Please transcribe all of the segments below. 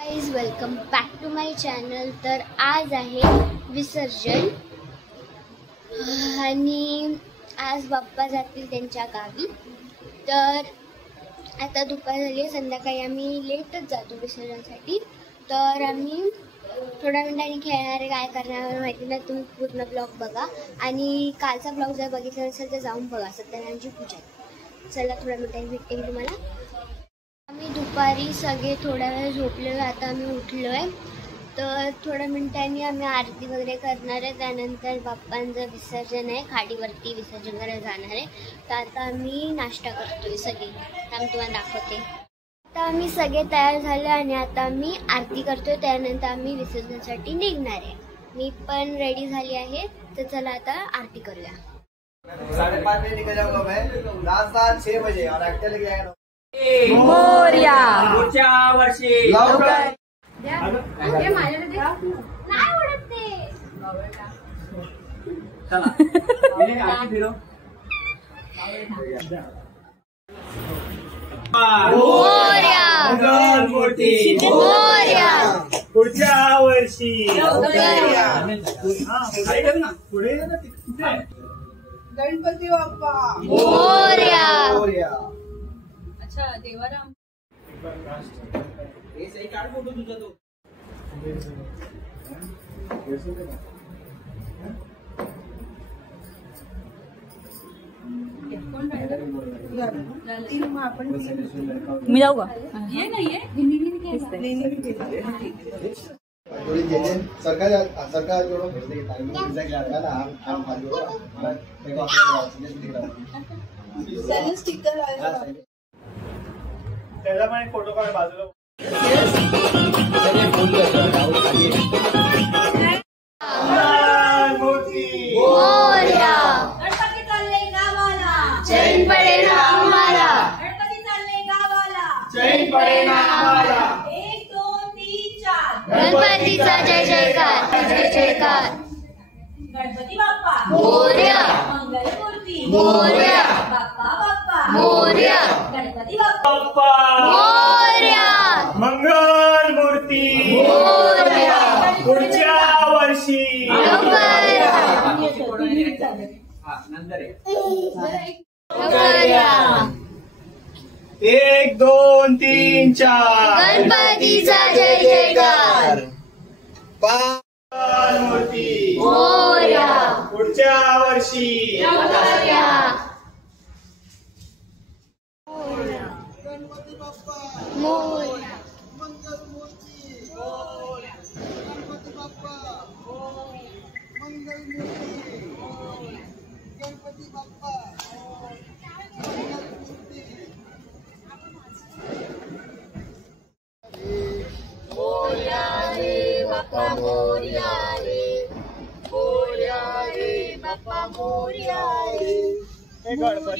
Guys welcome back to my channel. तर आज आहे विसर्जन आणि आज बाप्पा जातील त्यांच्या गावी। तर आता दुपार झाली, संध्याकाळी आम्ही लेटच जातो विसर्जनासाठी। तर आम्ही थोड्या मिनिटांनी खेळणार आहे, काय करणार माहिती नाही, तुम्ही पूर्ण ब्लॉग बघा आणि कालचा ब्लॉग जर बघितला नसेल तर जाऊन बघा। सत्यनारायणची पूजा। चला थोड्या मिनिटांनी भेटते मी तुम्हाला। आम्ही दुपारी सगळे थोड्या वेळ झोपलो, आता आम्ही उठलो आहे। तर थोड्या मिनिटांनी आम्ही आरती वगैरे करणार आहे, त्यानंतर बाप्पांचं विसर्जन आहे, खाडीवरती विसर्जन करायला जाणार आहे। तर आता आम्ही नाश्ता करतोय सगळे, आम्ही तुम्हाला दाखवते। आता आम्ही सगळे तयार झालो आणि आता आम्ही आरती करतोय, त्यानंतर आम्ही विसर्जनासाठी निघणार आहे। मी पण रेडी झाली आहे, तर चला आता आरती करूया। 5:30 बजे निकल जाऊंगा मैं, रात 6 बजे और एक्टर लेके आएगा। मोरया पुढच्या वर्षी नाही उडत ते। चला फिरो। मोरया मूर्ती मोरया पुढच्या वर्षी पुढे गणपती बाप्पा मोरया। अच्छा देवाराम हे सही काढ फोटो तुझा तो। मी जाऊ का? ये ना ये थोड़ी चीजें सरकार जोड़ो एग्जैक्टली आता है ना, हम खा जोड़ो देखो सेल स्टिकर आया त्याला पण फोटो काढ बाजूला। मोरया गणपती चालले गावाला, चैन पडे ना आम्हाला, गणपती चालले गावाला, चैन पडे ना आम्हाला, 1 2 3 4 गणपतीचा जय जयकार जय जयकार। गणपती बाप्पा मोरया मंगलमूर्ती मोरया बाप्पा बाप्पा मोरया गणपती बाप्पा बाप्पा मोरया मंगल मूर्ती मोरया पुढच्या वर्षी। लवकर या। 1 2 3 4 गणपतीचा जय जयकार मंगल मूर्ती मोरया पुढच्या वर्षी। मोरया मोरया गणपती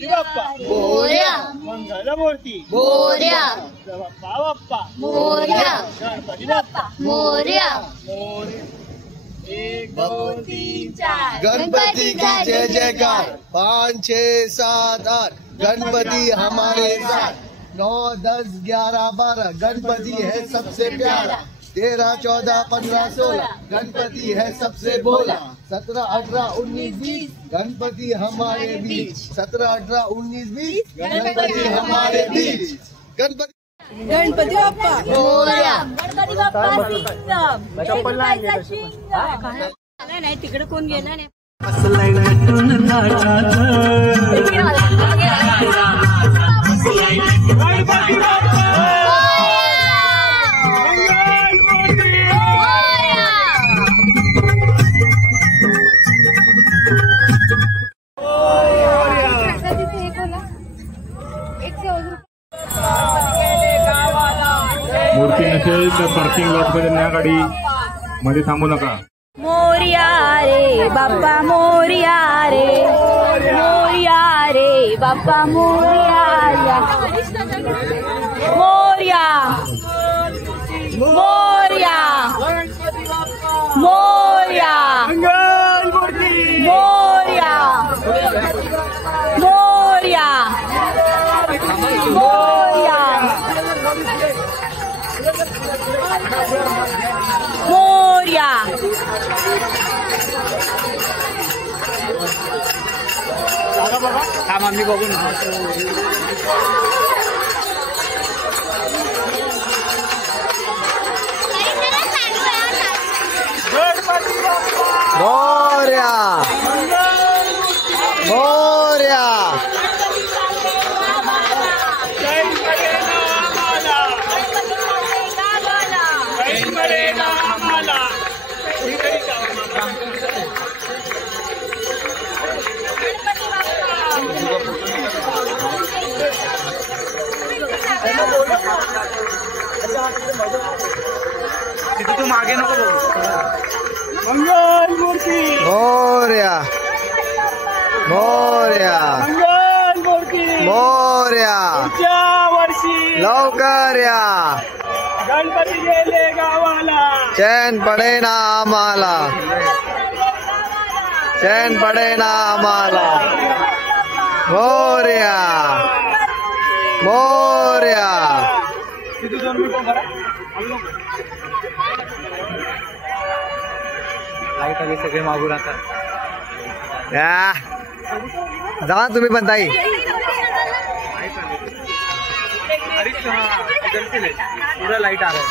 बाप्पा मोरया मंगल मूर्ती मोरया बाप्पा बाप्पा मोरया गणपती बाप्पा मोरया 1 2 3 4 गणपति की जय जयकार। 5 6 7 8 गणपति हमारे साथ। 9 10 11 12 गणपति है सबसे प्यारा। 13 14 15 16 गणपति है सबसे भोला। 17 18 19 20 गणपति हमारे बीच। 17 18 19 20 गणपति हमारे बीच। गणपति गणपती बाप्पा मोरया गणपती बाप्पा सिंगम नाही तिकडे कोण गेला नाही। मूर्ती नसेल तर पार्किंग लॉट मध्ये न्या, गाडी मध्ये थांबू नका। मोरया रे बाप्पा मोरया रे मोरया रे बाप्पा मोरया मोरया मोरया मोरया मोरया मोरया मोरया मोरया थांब आम्ही बघू ना. मोरया मोरया तू मागे नको बघू. मंगल मूर्ती मोरया मोरया मंगल मूर्ती मोरया पुढच्या वर्षी लवकर या गणपती गेले गावाला. चैन पडे ना आम्हाला चैन पडे ना आम्हाला मोरया मोरया तिथे 2 मिनिटं करा. लाईट आली सगळे मागू राहतात. या जा तुम्ही पण ताई पूरा लाईट आ रहा है.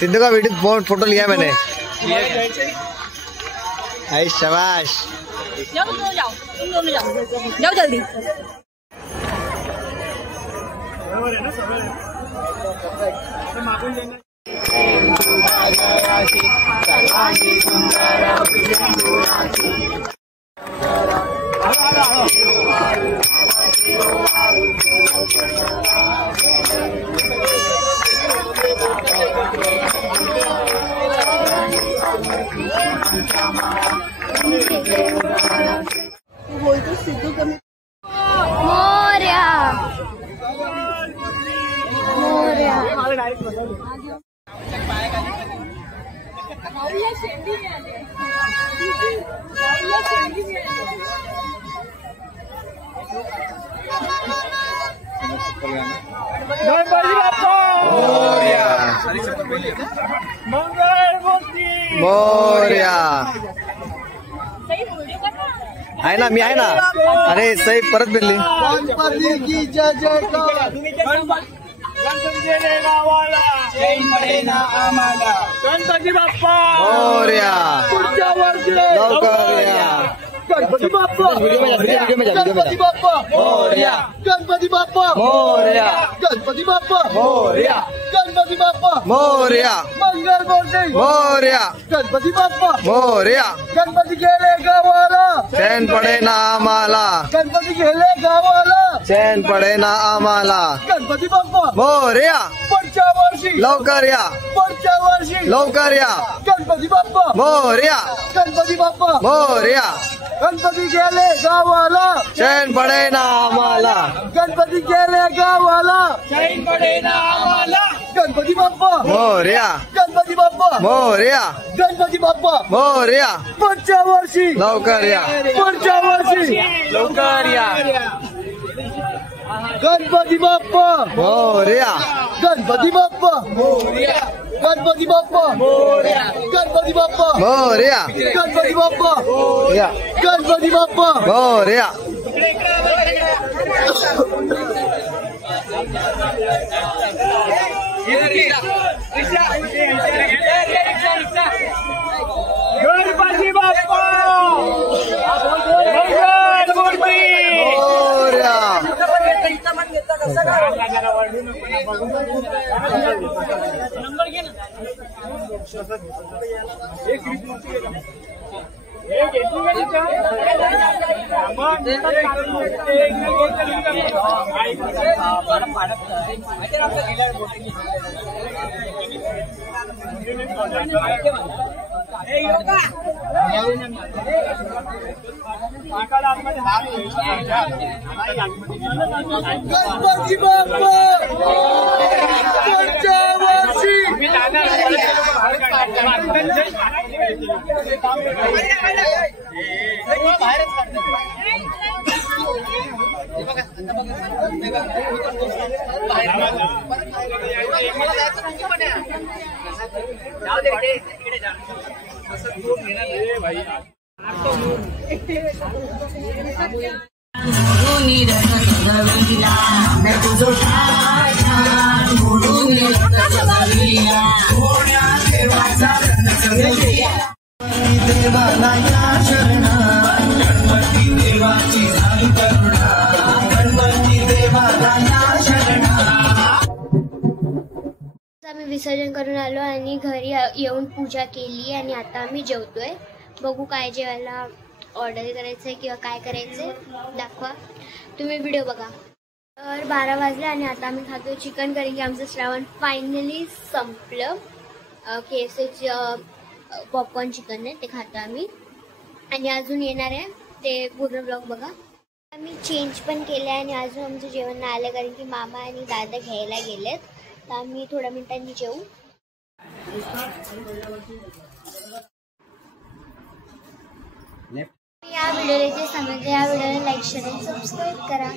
सिद्धू का वीडियो फोटो लिया मैंने आई शाबाश जाओ तुम दोनों जाओ जाओ जल्दी बरोबर आहे ना सगळं. मागून जाणार. मोरया मोरया गणपती बाप्पा मंगल मूर्ती. मोरया आहे ना मी आहे ना अरे सई परत भेटली गणपती की जय जयकार गणपती गेले गावाला. गणपती बाप्पा मोरया पुढच्या वर्षी लवकर या गणपती बाप्पा गणपती बाप्पा मोरया गणपती बाप्पा मोरया गणपती बाप्पा मोरया गणपती बाप्पा मोरया मंगल मूर्ती. मोरया गणपती बाप्पा मोरया गणपती गेले गावाला. चैन पडे ना आम्हाला गणपती गेले गावाला. चैन पडे ना आम्हाला गणपती बाप्पा मोरया पुढच्या वर्षी लवकर या पुढच्या वर्षी लवकर या गणपती बाप्पा मोरया गणपती बाप्पा मोरया गणपती गेले गावाला. चैन पडे ना आम्हाला गणपती गेले गावाला. चैन पडे ना आम्हाला. गणपती बाप्पा मोरया गणपती बाप्पा मोरया गणपती बाप्पा मोरया पुढच्या वर्षी लवकर या पुढच्या वर्षी लवकर या गणपती बाप्पा मोरया गणपती बाप्पा गणपती बाप्पा गणपती बाप्पा मोरया गणपती बाप्पा या गणपती बाप्पा मोरया गणपती बाप्पा मंगल मूर्ती. मोरया गणपती बाप्पा पुढच्या वर्षी आम्ही विसर्जन करून आलो आणि घरी येऊन पूजा केली आणि आता आम्ही जेवतोय. बघू काय जेवायला ऑर्डर करायचंय किंवा काय करायचंय दाखवा, तुम्ही व्हिडिओ बघा. तर 12 वाजले आणि आता आम्ही खातोय चिकन, कारण की आमचं श्रावण फायनली संपलं. KFC पॉपकॉर्न चिकन आहे ते खातो आम्ही आणि अजून येणार आहे ते पूर्ण ब्लॉग बघा. आम्ही चेंज पण केलं आहे आणि अजून आमचं जेवण नाही आलं कारण की मामा आणि दादा घ्यायला गेलेत. तर आम्ही थोड्या मिनिटांनी जेवू. या व्हिडिओला इथे सांगायचं, या व्हिडिओला लाईक शेअर आणि सबस्क्राईब करा.